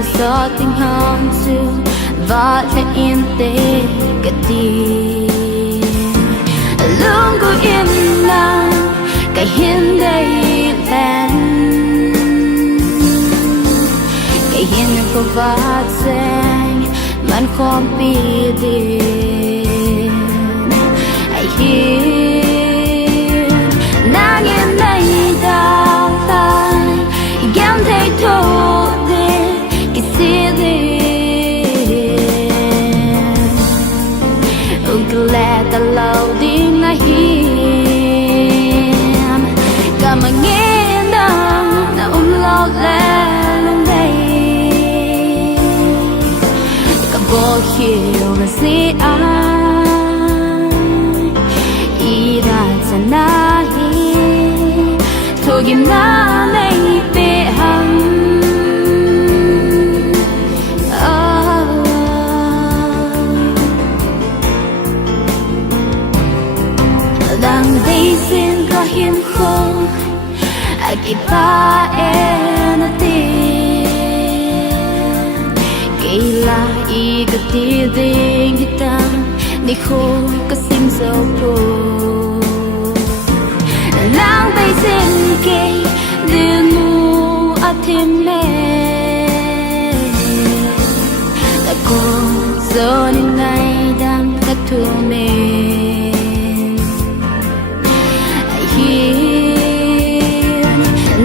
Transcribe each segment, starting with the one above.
chia gió tình hồng dương và lại yên tê cả đi luôn có yên lặng cái hiên đây lên cái hiên có vắt danh man không biết ai hiên nàng yên đây đau tay gam thấy thô đê cái gì đi cứ lẽ ta lâu đi ngay hiên cả mà nghe đâu na lo lẽ luôn đây cả vô hiểu là gì ai ý ra chân na hi thôi kim na này bé hằng đang đây xin có hiếm không ai kịp ba em tiền kỳ là ý cái tiền đình kita đi khô có xin dấu cô đang đây xin kê đưa mu ở thêm mẹ tại cô giờ nên ngày đang cắt thương mình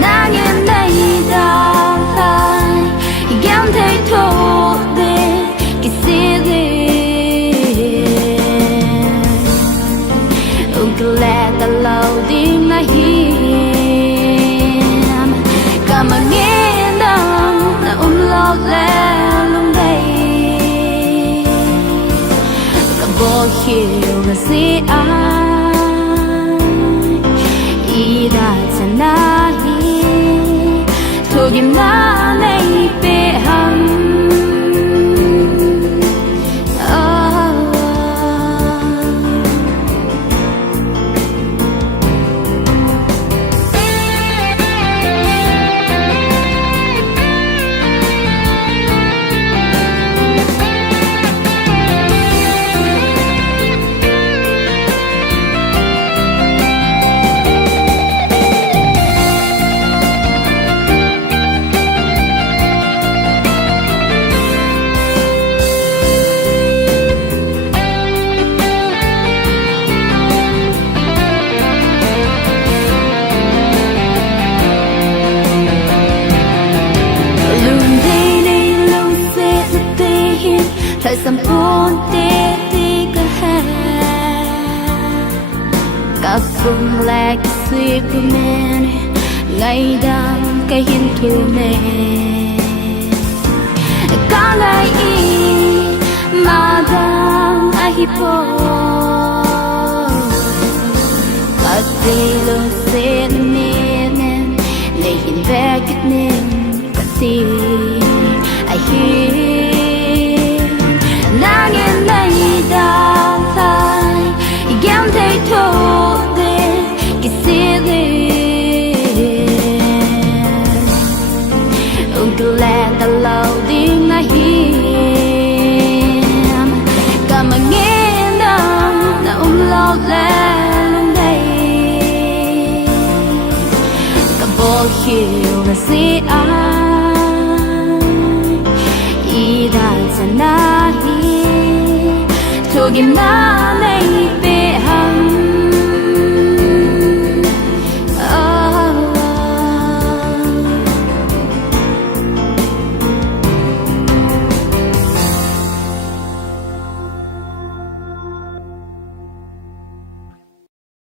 nàng yên đây đau tay gam thấy thô đê cái gì đi cứ lẽ ta lâu đi ngay hiểm cả mà nghe đâu là lo lẽ luôn đây cả vô hiểu là gì ai ý ra chân na hi thôi kim na này bé hằng thời gian buồn tê tê cả hè cả vùng lại cái suy của mình ngày đang cái hiên thu mình có ngày mà đang ai hipo cả đi luôn sẽ nên để hiện về cái nên cả đi ai hipo nàng yên đây đau tay gam thấy thô đê cái gì đi cứ lẽ ta lâu đi ngay hiểm cả mà nghe đâu là lo lẽ luôn đây cả vô hiểu là gì ai ý ra chân na hi thôi kim na này